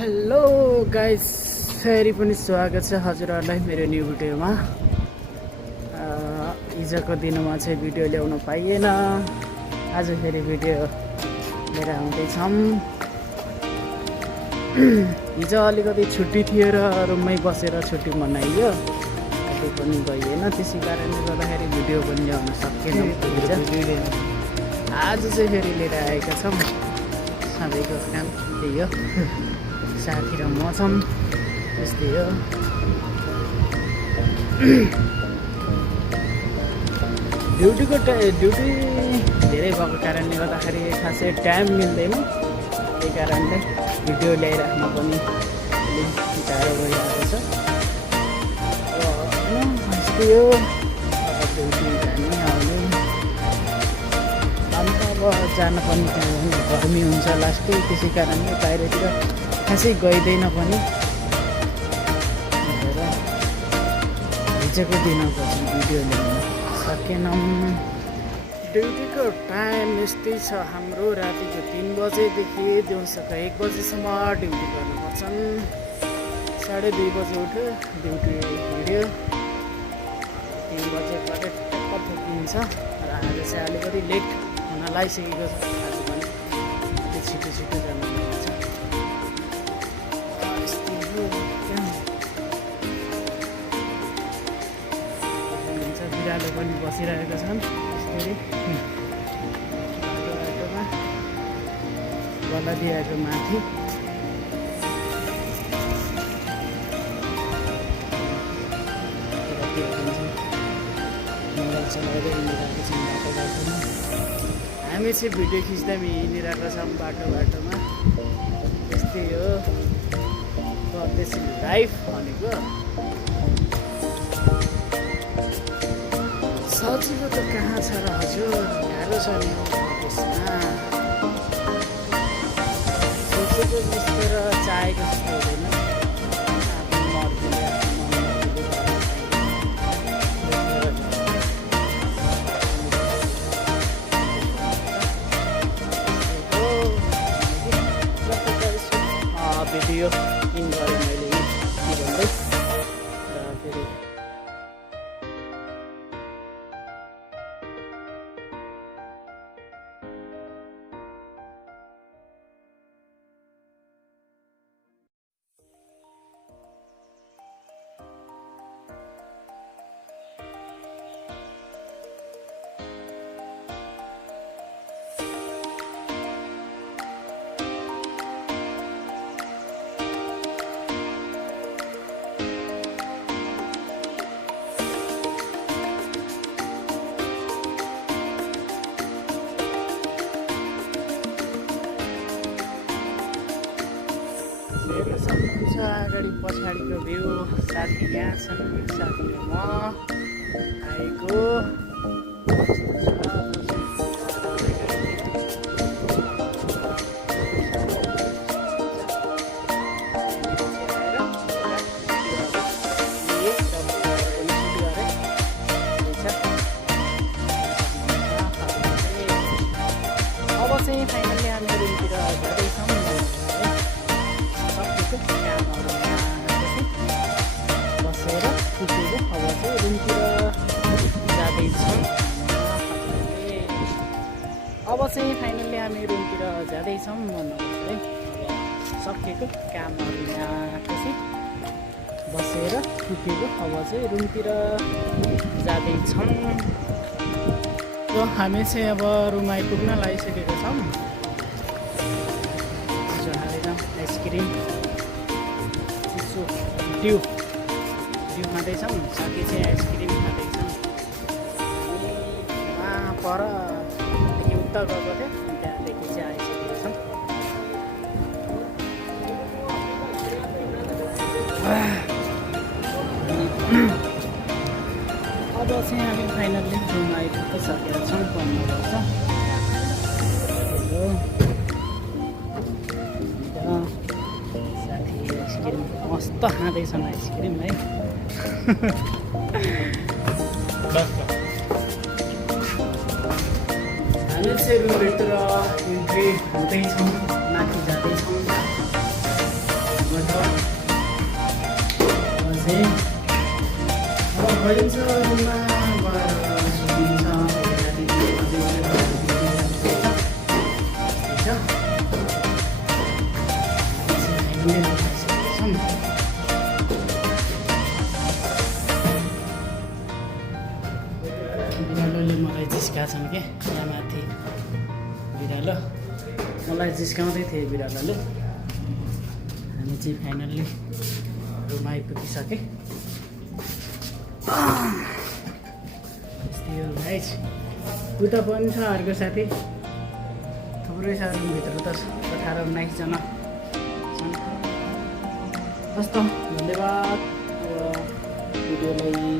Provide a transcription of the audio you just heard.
Hello guys, फेरि पनि स्वागत छ हजुरहरूलाई मेरो न्यू भिडियोमा। हिजोको दिनमा चाहिँ भिडियो ल्याउन पाइएन, आज फेरि भिडियो लिएर आउँदैछौँ। हिजो अलिकति छुट्टी थियो र रुममै बसेर छुट्टी मनाइयो, कतै पनि गइएन, त्यसै कारणले गर्दाखेरि भिडियो पनि ल्याउन सकेनौँ। आज चाहिँ फेरि लिएर आएका छौँ। सधैँको काम त्यही हो, साथी र म छौँ, त्यस्तै हो। ड्युटी धेरै भएको कारणले गर्दाखेरि खासै टाइम मिल्दैन, त्यही कारणले भिडियो ल्याइराख्न पनि अलिक गाह्रो भइरहेको छ। त्यस्तै हो, ड्युटी जाने आउने, अन्त अब जान पनि गर्मी हुन्छ लास्टै, त्यसै कारणले बाहिरतिर खासै गइँदैन पनि। हिजोको दिनको चाहिँ भिडियो ल्याउन सकेनौँ। ड्युटीको टाइम यस्तै छ हाम्रो, रातिको 3 बजेदेखि दिउँसोको 1 बजेसम्म ड्युटी गर्नुपर्छन्। 2:30 बजे उठ्यो, ड्युटी हिँड्यो, 3 बजे टक्क पुगिन्छ। र आज चाहिँ अलिकति लेट हुन लागिसकेको छ, आज पनि अलिक छिटो जानु पर्छ। बिरालो पनि बसिरहेका छन् यसरी बाटोमा, बलदियाको माथि। मोबाइल चलाउँदै हिँडिरहेको छौँ बाटोमा। हामी चाहिँ भिडियो खिच्दा हिँडिरहेका छौँ बाटोमा। यस्तै हो परदेशी लाइफ भनेको। सजिलो त कहाँ छ र हजुर, गाह्रो छ नि त्यसमा। सोचेको जस्तो र चाहेको जस्तो हुँदैन। आफ्नो मर्जीले आफ्नो मनमर्जीले भिडियो इन गरेँ मैले के भन्दै। र फेरि सक्नुहुन्छ अगाडि पछाडिको भ्यू। साथी यहाँ छन्, साथी म आएको। अब चाहिँ फाइनल्ली हामी रुमतिर जाँदैछौँ। बसेर पुगेको अब चाहिँ रुमतिर जाँदैछौँ। अब चाहिँ फाइनल्ली हामी रुमतिर जाँदैछौँ भन्नुपर्छ है। अब सकेको कामहरू यहाँ चाहिँ बसेर पुगेको अब चाहिँ रुमतिर जाँदैछौँ। र हामी चाहिँ अब रुम आइपुग्न लागिसकेको छौँ। आइसक्रिम ड्यू खाँदैछौँ, साथी चाहिँ आइसक्रिम खाँदैछौँ। वहाँ परदेखि उता गएको थियो, त्यहाँदेखि चाहिँ आइसकेको छौँ। अब चाहिँ हामी फाइनल्ली रुम आइपुगिसकेका छौँ भन्नुपर्छ। आइसक्रिम मस्त खाँदैछन् आइसक्रिम है। हामी चाहिँ रुमभित्र इन्ट्री हुँदैछौँ, माथि जाँदैछौँ। भरिन्छमा गएर सुनिन्छ राति 3 बजे बिरालोले मलाई जिस्काछन् के यहाँ माथि बिरालो मलाई जिस्काउँदै थिए बिरालोले हामी चाहिँ फाइनल्ली रुम आइपुगिसके यस्तै हो गाइस उता पनि छ अर्को साथी थुप्रै छ रुमभित्र त 18-19 जना छन् हस् त धन्यवाद भिडियोलाई